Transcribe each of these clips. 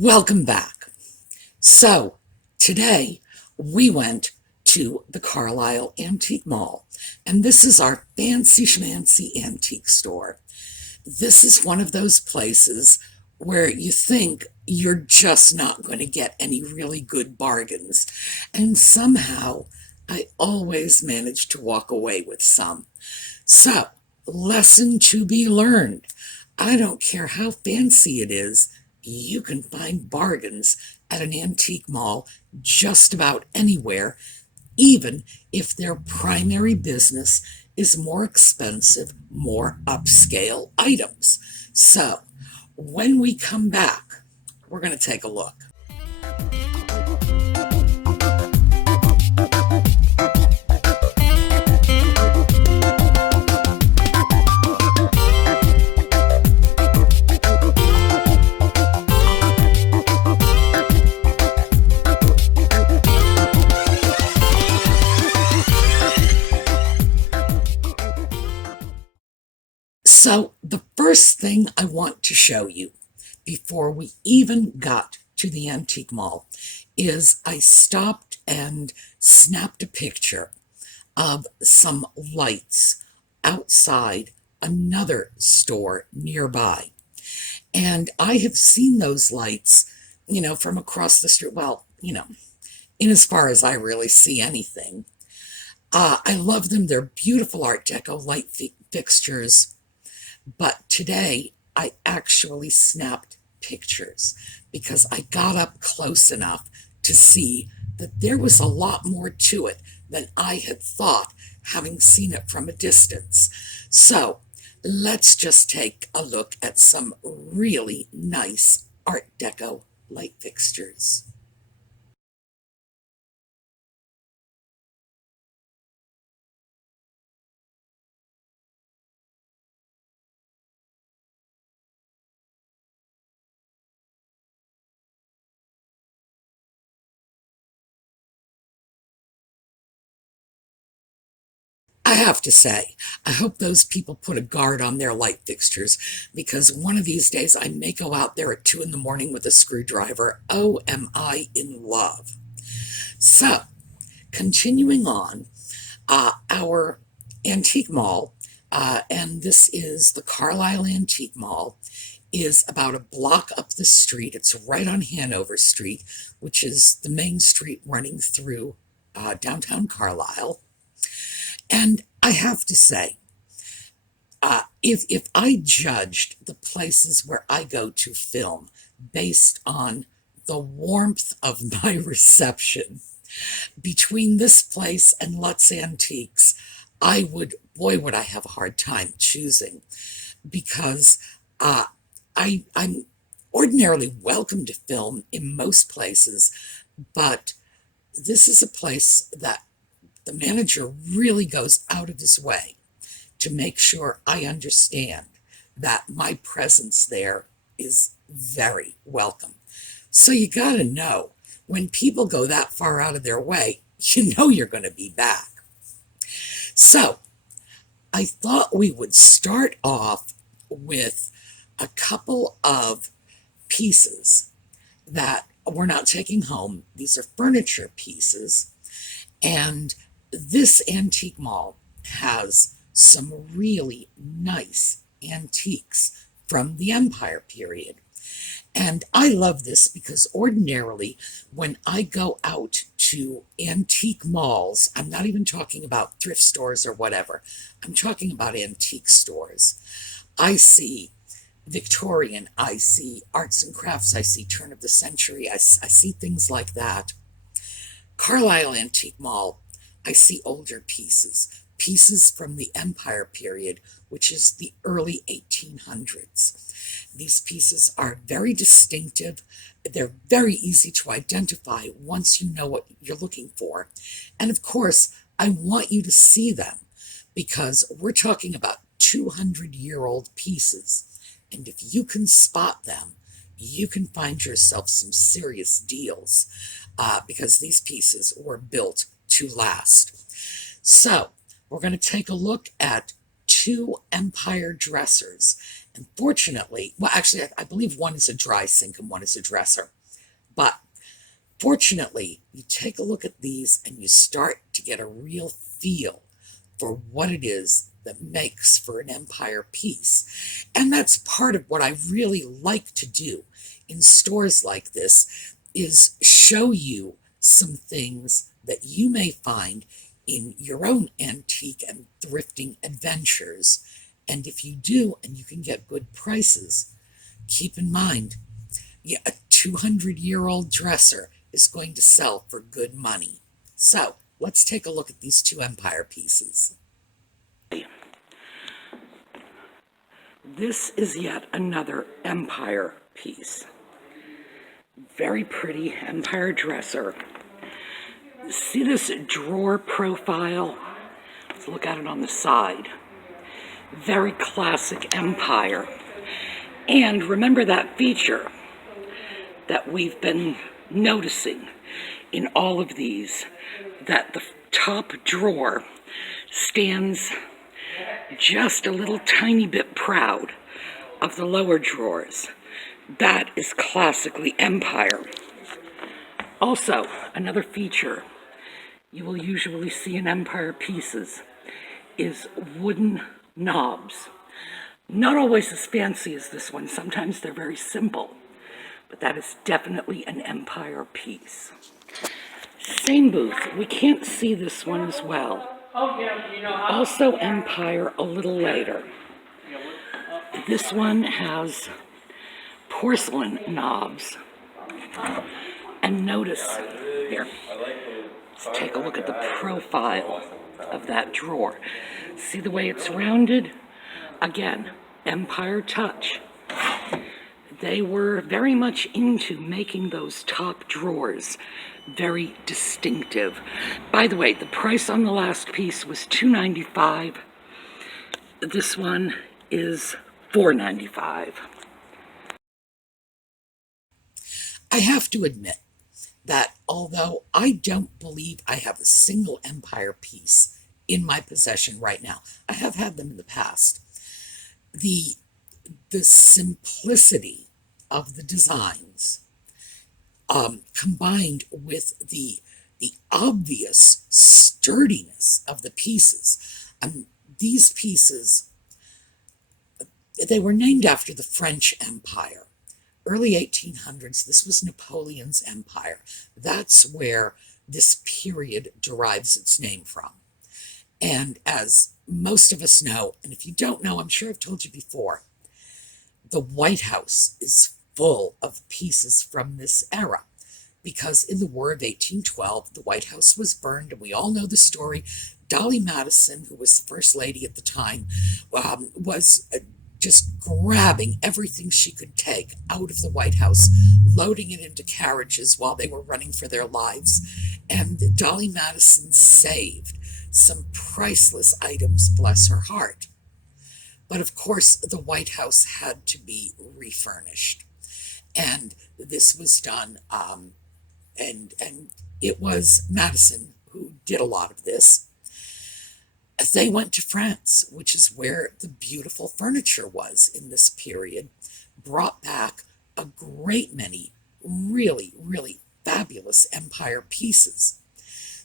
Welcome back. So, today we went to the Carlisle Antique Mall, and this is our fancy schmancy antique store. This is one of those places where you think you're just not going to get any really good bargains, and somehow I always manage to walk away with some. So, lesson to be learned. I don't care how fancy it is, you can find bargains at an antique mall just about anywhere, even if their primary business is more expensive, more upscale items. So, when we come back, we're going to take a look. So, the first thing I want to show you before we even got to the antique mall is I stopped and snapped a picture of some lights outside another store nearby. And I have seen those lights, from across the street. Well, in as far as I really see anything. I love them. They're beautiful Art Deco light fixtures. But today I actually snapped pictures because I got up close enough to see that there was a lot more to it than I had thought, having seen it from a distance. So let's just take a look at some really nice Art Deco light fixtures. I have to say, I hope those people put a guard on their light fixtures because one of these days I may go out there at 2 in the morning with a screwdriver. Oh, am I in love? So, continuing on, our antique mall, and this is the Carlisle Antique Mall, is about a block up the street. It's right on Hanover Street, which is the main street running through downtown Carlisle. And I have to say, if I judged the places where I go to film based on the warmth of my reception between this place and Lutz Antiques, would I have a hard time choosing because I'm ordinarily welcome to film in most places, but this is a place that the manager really goes out of his way to make sure I understand that my presence there is very welcome. So you got to know when people go that far out of their way, you know you're going to be back. So I thought we would start off with a couple of pieces that we're not taking home. These are furniture pieces, and this antique mall has some really nice antiques from the Empire period. And I love this because ordinarily when I go out to antique malls, I'm not even talking about thrift stores or whatever, I'm talking about antique stores. I see Victorian, I see arts and crafts, I see turn of the century, I see things like that. Carlisle Antique Mall, I see older pieces from the Empire period, which is the early 1800s. These pieces are very distinctive. They're very easy to identify once you know what you're looking for. And of course, I want you to see them because we're talking about 200-year-old pieces. And if you can spot them, you can find yourself some serious deals because these pieces were built to last. So, we're going to take a look at two Empire dressers. Unfortunately, well, actually, I believe one is a dry sink and one is a dresser. But fortunately, you take a look at these and you start to get a real feel for what it is that makes for an empire piece. And that's part of what I really like to do in stores like this, is show you some things that you may find in your own antique and thrifting adventures. And if you do, and you can get good prices, keep in mind, yeah, a 200-year-old dresser is going to sell for good money. So let's take a look at these two empire pieces. This is yet another empire piece. Very pretty empire dresser. See this drawer profile? Let's look at it on the side. Very classic empire. And remember that feature that we've been noticing in all of these, that the top drawer stands just a little tiny bit proud of the lower drawers. That is classically empire. Also, another feature you will usually see in empire pieces is wooden knobs. Not always as fancy as this one. Sometimes they're very simple, but that is definitely an empire piece. Same booth. We can't see this one as well. Also empire a little later. This one has porcelain knobs. And notice here, let's take a look at the profile of that drawer. See the way it's rounded? Again, empire touch. They were very much into making those top drawers very distinctive. By the way, the price on the last piece was $2.95. This one is $4.95. I have to admit that although I don't believe I have a single empire piece in my possession right now, I have had them in the past. The simplicity of the designs, combined with the obvious sturdiness of the pieces. These pieces, they were named after the French Empire. Early 1800s, this was Napoleon's empire. That's where this period derives its name from. And as most of us know, and if you don't know, I'm sure I've told you before, the White House is full of pieces from this era, because in the War of 1812, the White House was burned, and we all know the story. Dolly Madison, who was the First Lady at the time, was just grabbing everything she could take out of the White House, loading it into carriages while they were running for their lives. And Dolly Madison saved some priceless items, bless her heart. But of course, the White House had to be refurnished. And this was done, and it was Madison who did a lot of this. They went to France, which is where the beautiful furniture was in this period, brought back a great many really, really fabulous empire pieces.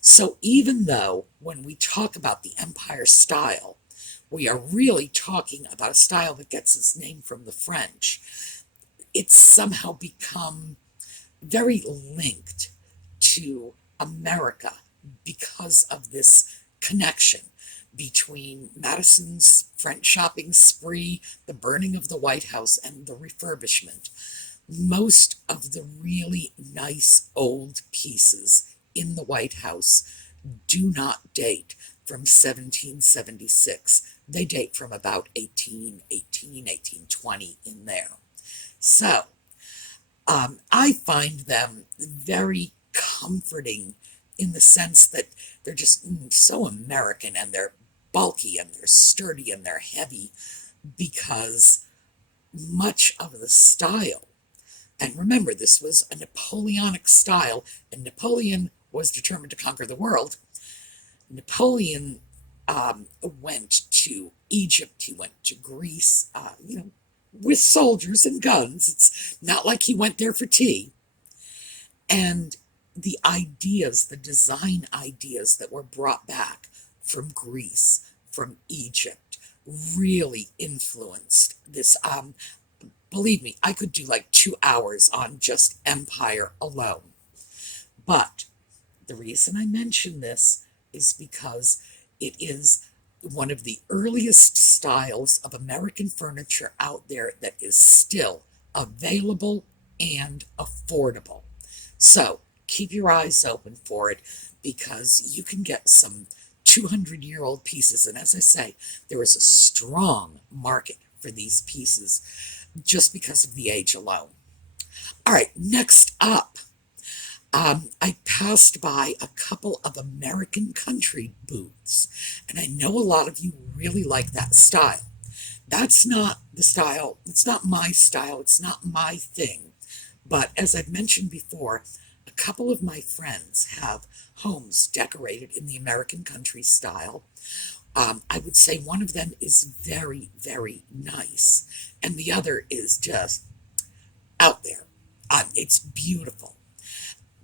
So even though when we talk about the empire style, we are really talking about a style that gets its name from the French, it's somehow become very linked to America because of this connection between Madison's French shopping spree, the burning of the White House, and the refurbishment. Most of the really nice old pieces in the White House do not date from 1776. They date from about 1818, 1820 in there. So, I find them very comforting in the sense that they're just so American, and they're bulky, and they're sturdy, and they're heavy, because much of the style, and remember, this was a Napoleonic style, and Napoleon was determined to conquer the world. Napoleon went to Egypt, he went to Greece, with soldiers and guns. It's not like he went there for tea. And the ideas, the design ideas that were brought back from Greece, from Egypt, really influenced this. Believe me, I could do like 2 hours on just empire alone. But the reason I mention this is because it is one of the earliest styles of American furniture out there that is still available and affordable. So keep your eyes open for it, because you can get some 200-year-old pieces. And as I say, there is a strong market for these pieces just because of the age alone. All right, next up, I passed by a couple of American country booths, and I know a lot of you really like that style. That's not the style, it's not my style, it's not my thing. But as I've mentioned before, a couple of my friends have homes decorated in the American country style. I would say one of them is very, very nice, and the other is just out there. It's beautiful.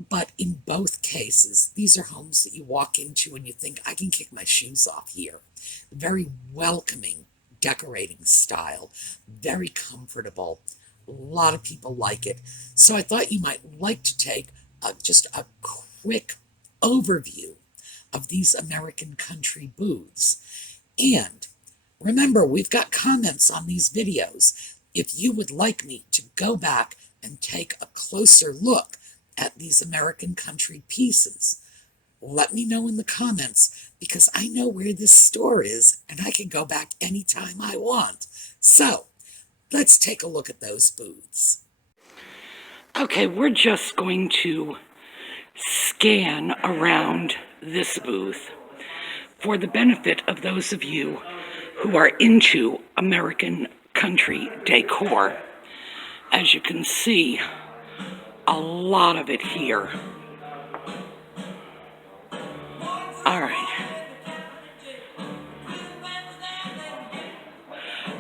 But in both cases, these are homes that you walk into and you think, I can kick my shoes off here. Very welcoming decorating style, very comfortable. A lot of people like it. So I thought you might like to take just a quick overview of these American country booths. And remember, we've got comments on these videos. If you would like me to go back and take a closer look at these American country pieces, let me know in the comments, because I know where this store is and I can go back anytime I want. So let's take a look at those booths. Okay, we're just going to scan around this booth for the benefit of those of you who are into American country decor. As you can see, a lot of it here. All right.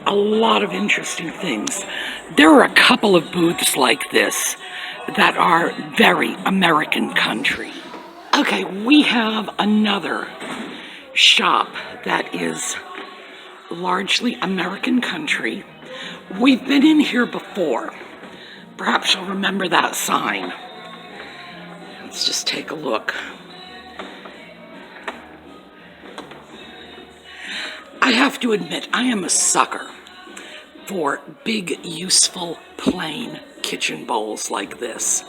A lot of interesting things. There are a couple of booths like this that are very American country. Okay, we have another shop that is largely American country. We've been in here before. Perhaps you'll remember that sign. Let's just take a look. I have to admit, I am a sucker for big, useful, plain kitchen bowls like this.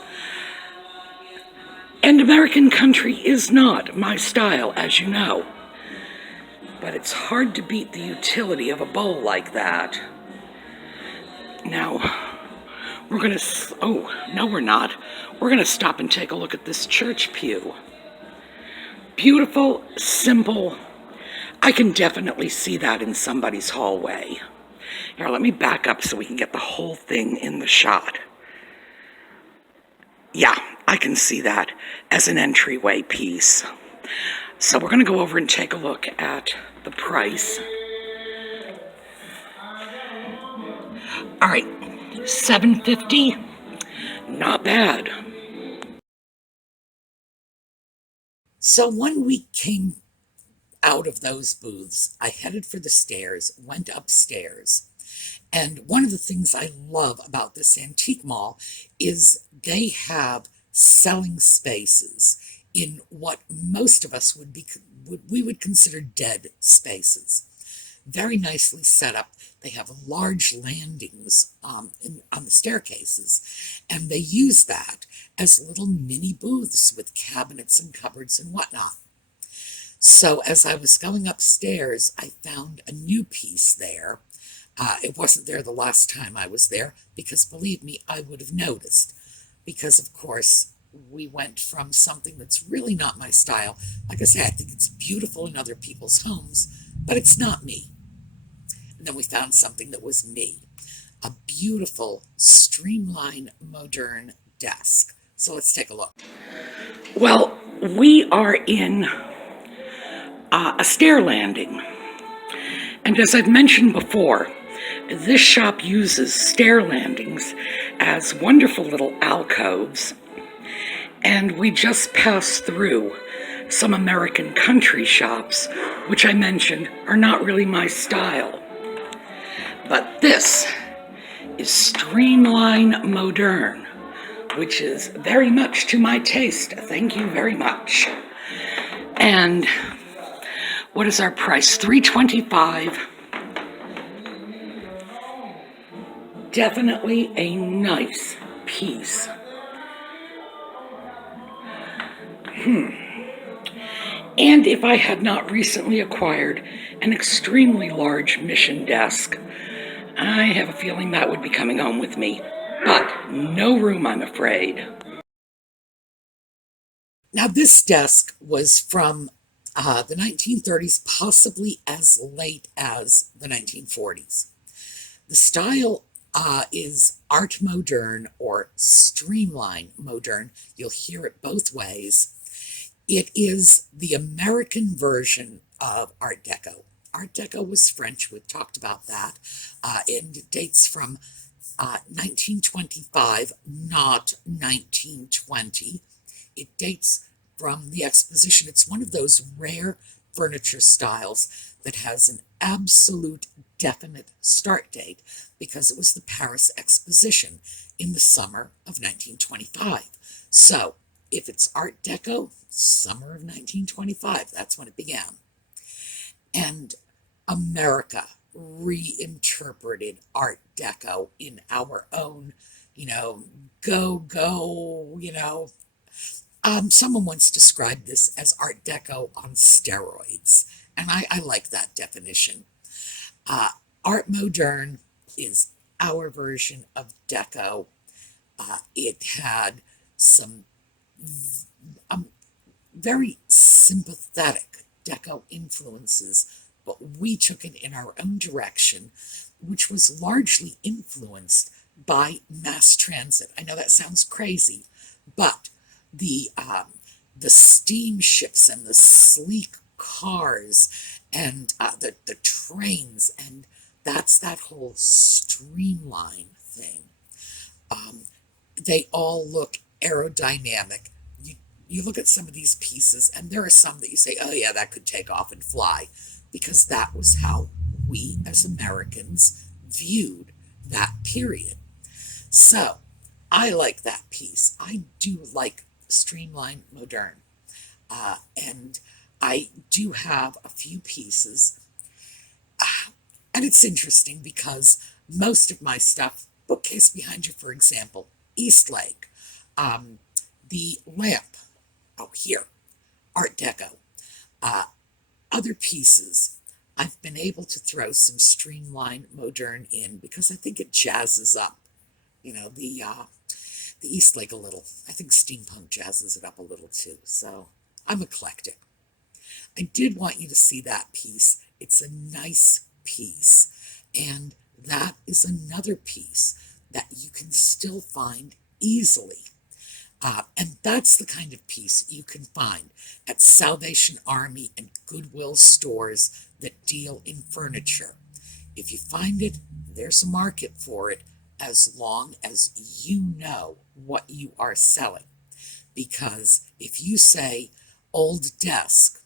And American country is not my style, as you know. But it's hard to beat the utility of a bowl like that. Now, we're going to, oh, no we're not. We're going to stop and take a look at this church pew. Beautiful, simple. I can definitely see that in somebody's hallway. Here, let me back up so we can get the whole thing in the shot. Yeah, I can see that as an entryway piece. So we're going to go over and take a look at the price. All right, $7.50, not bad. So one week came out of those booths, I headed for the stairs, went upstairs. And one of the things I love about this antique mall is they have selling spaces in what most of us we would consider dead spaces. Very nicely set up. They have large landings on the staircases, and they use that as little mini booths with cabinets and cupboards and whatnot. So as I was going upstairs, I found a new piece there. It wasn't there the last time I was there, because believe me, I would have noticed. Because, of course, we went from something that's really not my style. Like I said, I think it's beautiful in other people's homes, but it's not me. And then we found something that was me. A beautiful Streamline modern desk. So let's take a look. Well, we are in a stair landing. And as I've mentioned before, This shop uses stair landings as wonderful little alcoves, and we just passed through some American country shops, which I mentioned are not really my style. But this is Streamline Moderne, which is very much to my taste. Thank you very much. And what is our price? $3.25. Definitely a nice piece. And if I had not recently acquired an extremely large mission desk, I have a feeling that would be coming home with me. But no room, I'm afraid. Now, this desk was from the 1930s, possibly as late as the 1940s. The style is Art Moderne or Streamline Moderne. You'll hear it both ways. It is the American version of Art Deco. Art Deco was French. We've talked about that. And it dates from 1925, not 1920. It dates from the Exposition. It's one of those rare furniture styles that has an absolute definite start date because it was the Paris Exposition in the summer of 1925. So if it's Art Deco, summer of 1925, that's when it began. And America reinterpreted Art Deco in our own, someone once described this as Art Deco on steroids, and I like that definition. Art Moderne is our version of Deco. It had some very sympathetic Deco influences, but we took it in our own direction, which was largely influenced by mass transit. I know that sounds crazy, but the steamships and the sleek cars and the trains, and that's that whole streamline thing. They all look aerodynamic. You look at some of these pieces, and there are some that you say, oh yeah, that could take off and fly, because that was how we as Americans viewed that period. So I like that piece. I do like Streamline Moderne. And I do have a few pieces. And it's interesting because most of my stuff, bookcase behind you, for example, Eastlake, the lamp, here, Art Deco. Other pieces, I've been able to throw some Streamline Moderne in because I think it jazzes up, the Eastlake a little. I think steampunk jazzes it up a little too, so I'm eclectic. I did want you to see that piece. It's a nice piece, and that is another piece that you can still find easily. And that's the kind of piece you can find at Salvation Army and Goodwill stores that deal in furniture. If you find it, there's a market for it, as long as you know what you are selling. Because if you say old desk,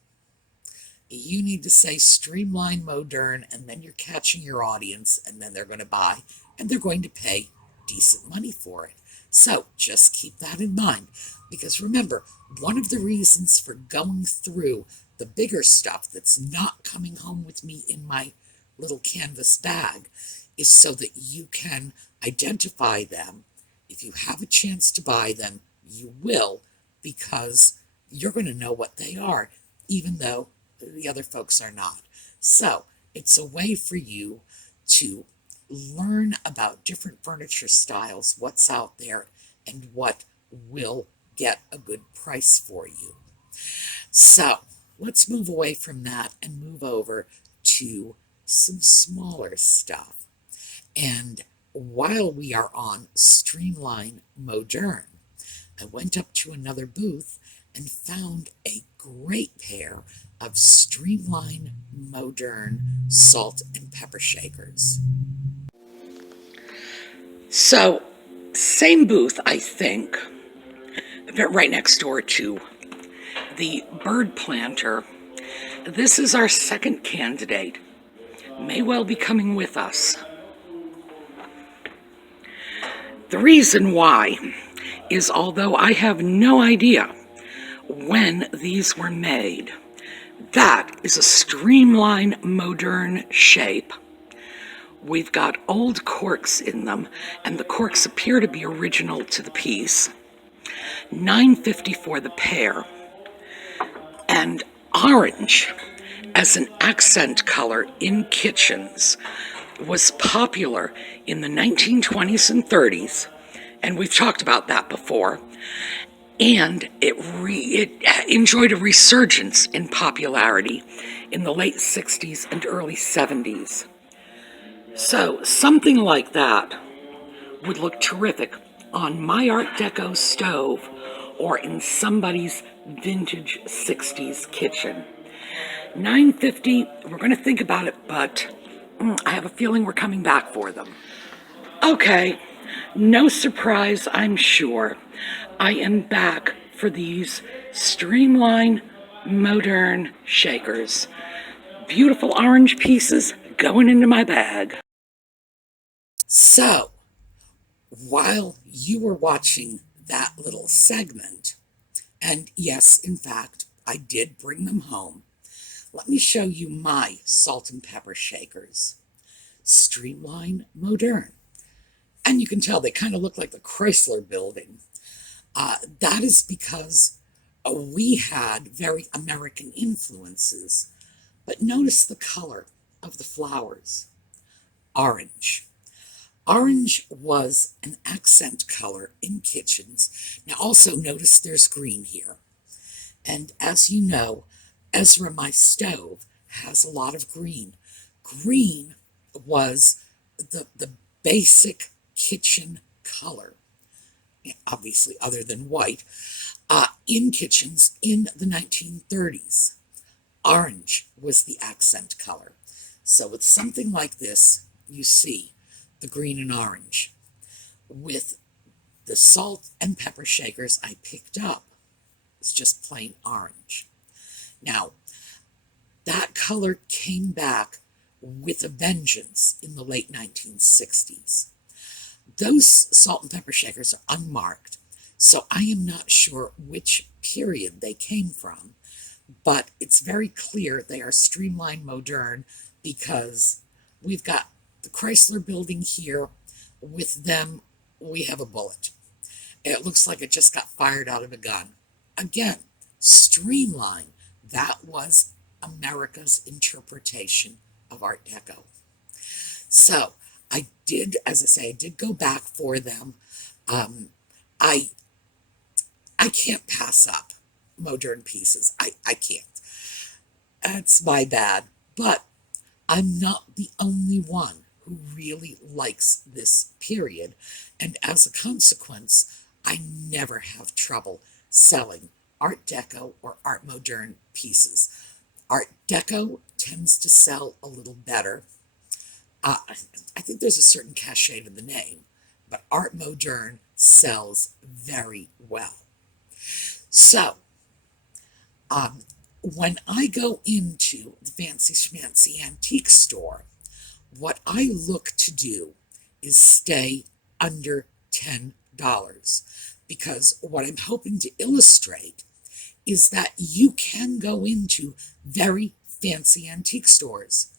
you need to say Streamline Moderne, and then you're catching your audience, and then they're going to buy, and they're going to pay decent money for it. So just keep that in mind, because remember, one of the reasons for going through the bigger stuff that's not coming home with me in my little canvas bag is so that you can identify them. If you have a chance to buy them, you will, because you're going to know what they are, even though the other folks are not. So it's a way for you to learn about different furniture styles, what's out there, and what will get a good price for you. So let's move away from that and move over to some smaller stuff. And while we are on Streamline Moderne, I went up to another booth and found a great pair of Streamline Moderne salt and pepper shakers. So, same booth, I think, right next door to the bird planter. This is our second candidate. May well be coming with us. The reason why is, although I have no idea when these were made, that is a Streamline modern shape. We've got old corks in them, and the corks appear to be original to the piece. $9.50 for the pair. And orange as an accent color in kitchens was popular in the 1920s and 30s, and we've talked about that before. And it enjoyed a resurgence in popularity in the late 60s and early 70s. So something like that would look terrific on my Art Deco stove or in somebody's vintage 60s kitchen. $9.50, we're going to think about it, but I have a feeling we're coming back for them. Okay, no surprise, I'm sure. I am back for these Streamline modern shakers. Beautiful orange pieces going into my bag. So, while you were watching that little segment, and yes, in fact, I did bring them home, let me show you my salt and pepper shakers. Streamline Modern. And you can tell they kind of look like the Chrysler Building. That is because we had very American influences. But notice the color of the flowers. Orange. Orange was an accent color in kitchens. Now also notice there's green here. And as you know, Ezra, my stove, has a lot of green. Green was the basic kitchen color, obviously other than white, in kitchens in the 1930s. Orange was the accent color. So with something like this, you see the green and orange. With the salt and pepper shakers I picked up, it's just plain orange. Now, that color came back with a vengeance in the late 1960s. Those salt and pepper shakers are unmarked, so I am not sure which period they came from, but it's very clear they are Streamline Modern because we've got the Chrysler Building here. With them, we have a bullet. It looks like it just got fired out of a gun. Again, Streamline. That was America's interpretation of Art Deco. So I did, as I say, I did go back for them. I can't pass up modern pieces. I can't. That's my bad. But I'm not the only one who really likes this period. And as a consequence, I never have trouble selling Art Deco or Art Modern pieces. Art Deco tends to sell a little better. I think there's a certain cachet to the name, but Art Modern sells very well. So, when I go into the fancy schmancy antique store, what I look to do is stay under $10, because what I'm hoping to illustrate is that you can go into very fancy antique stores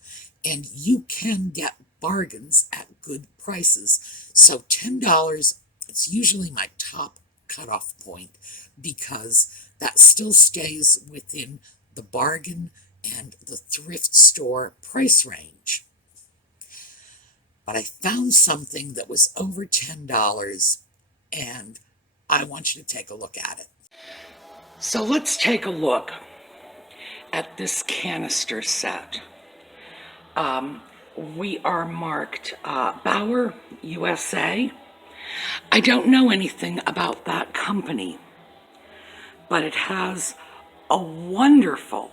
and you can get bargains at good prices. So $10, it's usually my top cutoff point because that still stays within the bargain and the thrift store price range. But I found something that was over $10 and I want you to take a look at it. So let's take a look at this canister set. We are marked Bauer, USA. I don't know anything about that company, but it has a wonderful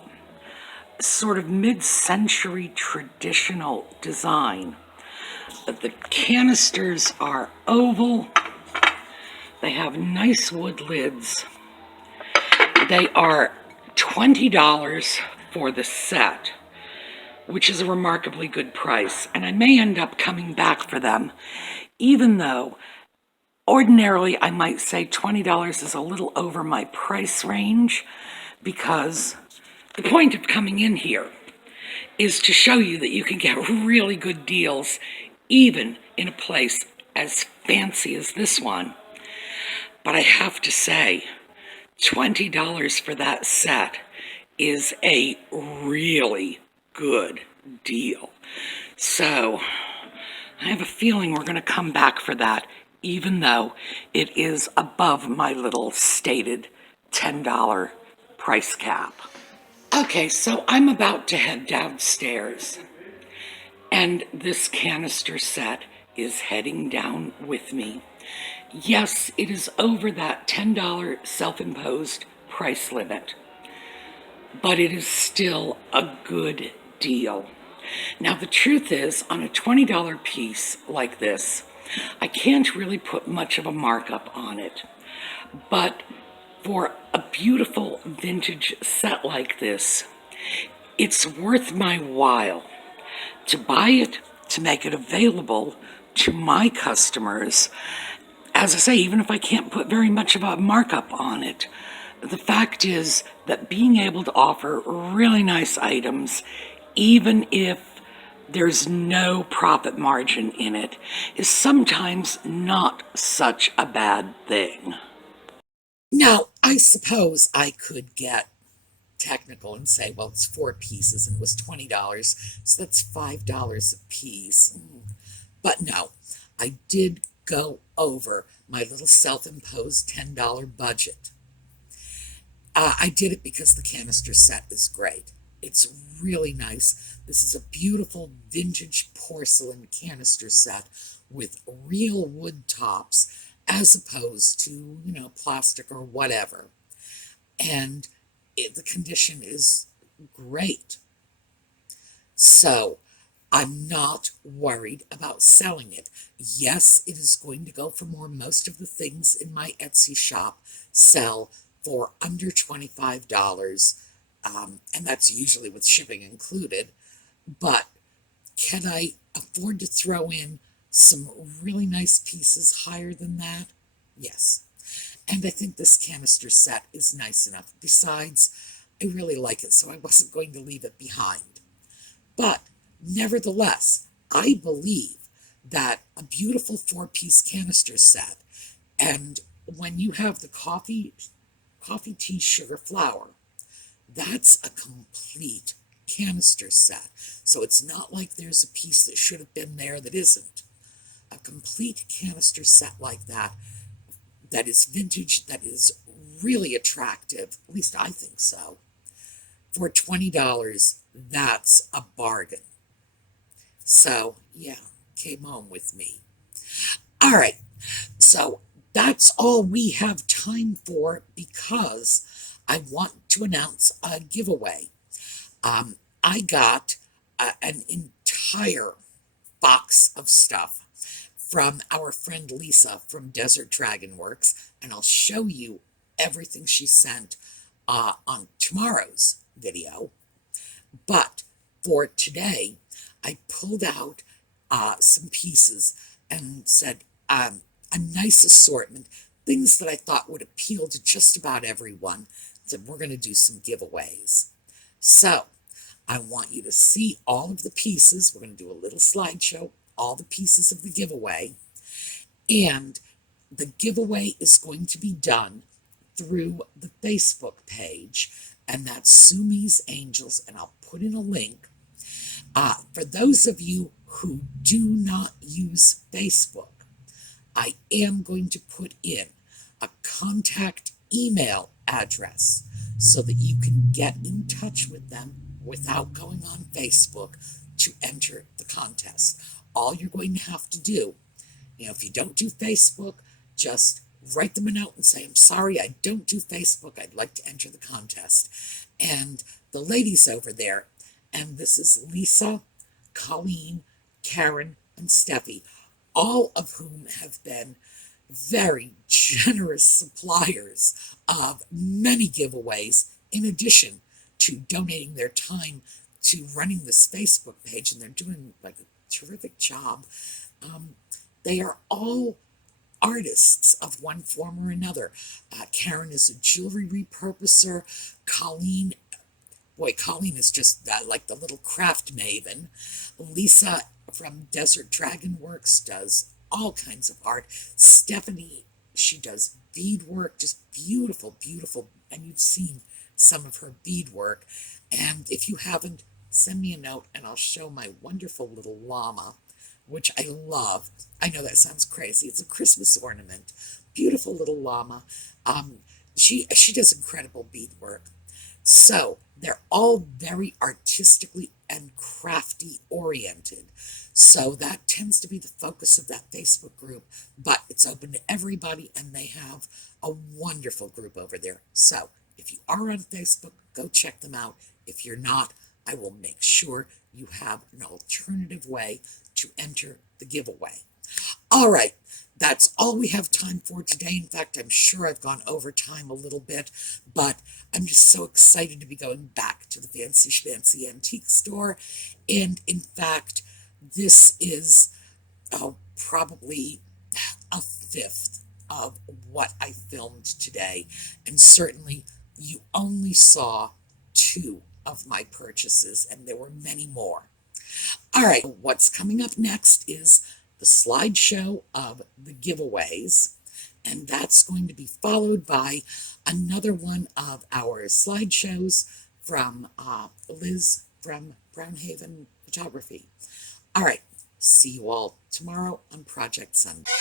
sort of mid-century traditional design. The canisters are oval. They have nice wood lids. They are $20 for the set, which is a remarkably good price. And I may end up coming back for them, even though ordinarily I might say $20 is a little over my price range, because the point of coming in here is to show you that you can get really good deals even in a place as fancy as this one. But I have to say, $20 for that set is a really good deal. So I have a feeling we're going to come back for that, even though it is above my little stated $10 price cap. Okay, so I'm about to head downstairs, and this canister set is heading down with me. Yes, it is over that $10 self-imposed price limit, but it is still a good deal. Now, the truth is, on a $20 piece like this, I can't really put much of a markup on it, but for a beautiful vintage set like this, it's worth my while to buy it, to make it available to my customers. As I say, even if I can't put very much of a markup on it, the fact is that being able to offer really nice items, even if there's no profit margin in it, is sometimes not such a bad thing. Now, I suppose I could get technical and say, well, it's 4 pieces and it was $20, so that's $5 a piece. But no, I did go over my little self-imposed $10 budget. I did it because the canister set is great. It's really nice. This is a beautiful vintage porcelain canister set with real wood tops, as opposed to, plastic or whatever. And the condition is great. So I'm not worried about selling it. Yes, it is going to go for more. Most of the things in my Etsy shop sell for under $25, and that's usually with shipping included. But can I afford to throw in some really nice pieces higher than that? Yes. And I think this canister set is nice enough. Besides, I really like it, so I wasn't going to leave it behind. But nevertheless, I believe that a beautiful 4-piece canister set, and when you have the coffee, tea, sugar, flour, that's a complete canister set. So it's not like there's a piece that should have been there that isn't. A complete canister set like that is vintage, that is really attractive, at least I think so. For $20, that's a bargain. So, yeah, came home with me. All right, so that's all we have time for, because I want to announce a giveaway. I got an entire box of stuff from our friend Lisa from DesertDragonworks, and I'll show you everything she sent on tomorrow's video. But for today, I pulled out some pieces and said a nice assortment, things that I thought would appeal to just about everyone. Said we're going to do some giveaways. So I want you to see all of the pieces. We're going to do a little slideshow, all the pieces of the giveaway. And the giveaway is going to be done through the Facebook page, and that's Sumi's Angels, and I'll put in a link. For those of you who do not use Facebook, I am going to put in a contact email address so that you can get in touch with them without going on Facebook to enter the contest. All you're going to have to do, if you don't do Facebook, just write them a note and say, I'm sorry, I don't do Facebook. I'd like to enter the contest. And the ladies over there, and this is Lisa, Colleen, Karen, and Steffi, all of whom have been very generous suppliers of many giveaways, in addition to donating their time to running this Facebook page, and they're doing like a terrific job. Um, they are all artists of one form or another. Karen is a jewelry repurposer. Colleen, boy, Colleen is just like the little craft maven. Lisa from DesertDragonworks does all kinds of art. Stephanie, she does beadwork, just beautiful, beautiful. And you've seen some of her beadwork. And if you haven't, send me a note and I'll show my wonderful little llama, which I love. I know that sounds crazy. It's a Christmas ornament. Beautiful little llama. She does incredible beadwork. So they're all very artistically and crafty oriented. So that tends to be the focus of that Facebook group, but it's open to everybody and they have a wonderful group over there. So if you are on Facebook, go check them out. If you're not, I will make sure you have an alternative way to enter the giveaway. All right, that's all we have time for today. In fact, I'm sure I've gone over time a little bit, but I'm just so excited to be going back to the Fancy Schmancy Antique Store. And in fact, this is probably a fifth of what I filmed today. And certainly you only saw 2 of my purchases, and there were many more. All right, what's coming up next is the slideshow of the giveaways, and that's going to be followed by another one of our slideshows from Liz from Brownhaven Photography. All right, see you all tomorrow on Project Sunday.